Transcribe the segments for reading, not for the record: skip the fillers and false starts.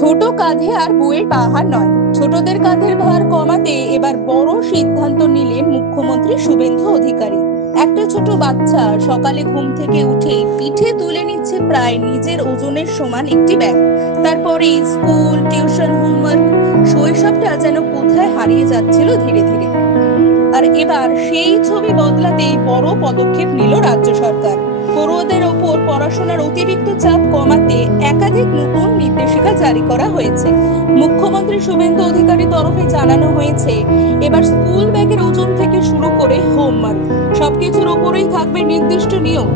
ছোট কাঁধে আর বইয়ের পাহাড় নয়, ছোটদের কাঁধের ভার কমাতে এবার বড় সিদ্ধান্ত নিলেন মুখ্যমন্ত্রী শুভেন্দু অধিকারী। একটা ছোট বাচ্চা সকালে ঘুম থেকে উঠে পিঠে তুলে নিচ্ছে প্রায় নিজের ওজনের সমান একটি ব্যাগ। তারপরে স্কুল, টিউশন, হোমওয়ার্ক, শৈশবটা যেন কোথায় হারিয়ে যাচ্ছিল ধীরে ধীরে। আর এবার সেই ছবি বদলাতেই বড় পদক্ষেপ নিল রাজ্য সরকার। পড়ুয়াদের ওপর পড়াশোনার অতিরিক্ত চাপ কমাতে একাধিক নতুন নির্দেশিকা জারি করা হয়েছে। মুখ্যমন্ত্রী শুভেন্দু অধিকারীর তরফে জানানো হয়েছে, এবার স্কুল ব্যাগের ওজন থেকে শুরু করে হোমওয়ার্ক সবকিছুর ওপরেই থাকবে নির্দিষ্ট নিয়ম।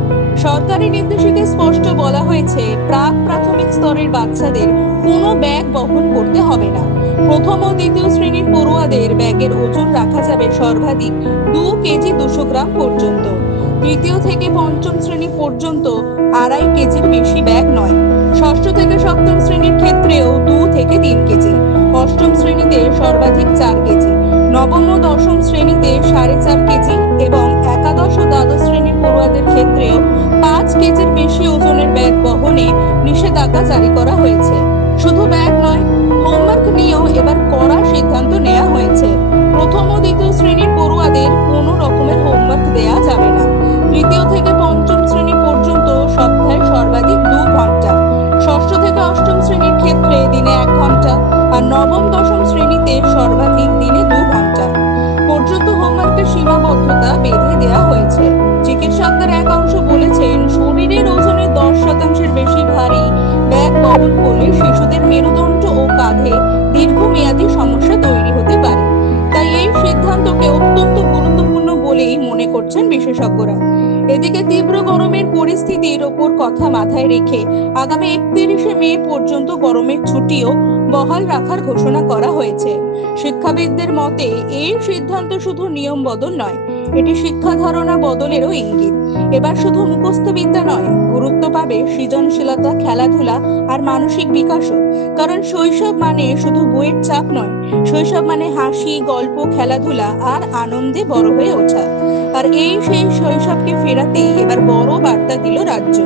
সরকারি নির্দেশিকায় স্পষ্ট বলা হয়েছে, প্রাক প্রাথমিক স্তরের বাচ্চাদের কোনো ব্যাগ বহন করতে হবে না। প্রথম ও দ্বিতীয় শ্রেণীর পড়ুয়াদের ব্যাগের ওজন রাখা যাবে সর্বাধিক 2 কেজি 200 গ্রাম পর্যন্ত। তৃতীয় থেকে পঞ্চম শ্রেণী পর্যন্ত 2.5 কেজির বেশি ব্যাগ নয়। ষষ্ঠ থেকে সপ্তম শ্রেণীর ক্ষেত্রেও 2 থেকে 3 কেজি। অষ্টম শ্রেণীতে সর্বাধিক 4 কেজি। নবম ও দশম শ্রেণীতে 4.5 কেজি এবং একাদশ ও দ্বাদশ শ্রেণীর পড়ুয়াদের ক্ষেত্রেও 5 কেজির বেশি ওজনের ব্যাগ বহনে নিষেধাজ্ঞা জারি করা হয়েছে। শুধু ব্যাগ নয়, হোমওয়ার্ক নিয়েও এবার কড়া সিদ্ধান্ত নেওয়া হয়েছে। প্রথম ও দ্বিতীয় শ্রেণীর পড়ুয়াদের কোনো রকমের হোমওয়ার্ক দেয়া যাবে না। তৃতীয় থেকে পঞ্চম শ্রেণী পর্যন্ত সপ্তাহে সর্বাধিক 2 ঘন্টা। ষষ্ঠ থেকে অষ্টম শ্রেণীর ক্ষেত্রে দিনে 1 ঘন্টা। আর নবম দশম শ্রেণীতে সর্বাধিক দিনে 2 ঘন্টা পর্যন্ত হোমওয়ার্কের সীমাবদ্ধতা বেঁধে দেওয়া হয়েছে। চিকিৎসকদের এক অংশ বলেছেন, শরীরের ওজনের 10% বেশি ভারী ব্যাগ বহন করলে শিশুদের মেরুদণ্ড ও কাঁধে দীর্ঘমেয়াদী সমস্যা তৈরি হতে পারে। তাই এই সিদ্ধান্তকে অত্যন্ত গুরুত্বপূর্ণ বলেই মনে করছেন বিশেষজ্ঞরা। এদিকে তীব্র গরমের পরিস্থিতির ওপর কথা মাথায় রেখে আগামী 31শে মে পর্যন্ত গরমের ছুটিও বহাল রাখার ঘোষণা করা হয়েছে। শিক্ষাবিদদের মতে এই সিদ্ধান্ত শুধু নিয়ম বদল নয়, এটি শিক্ষা ধারণা বদলেরও ইঙ্গিত। এবার শুধু মুখস্থ বিদ্যা নয়, গুরুত্ব পাবে সৃজনশীলতা, খেলাধুলা আর মানসিক বিকাশও। কারণ শৈশব মানে শুধু বইয়ের চাপ নয়, শৈশব মানে হাসি, গল্প, খেলাধুলা আর আনন্দে বড় হয়ে ওঠা। আর সেই শৈশবকে ফেরাতেই এবার বড় বার্তা দিল রাজ্য।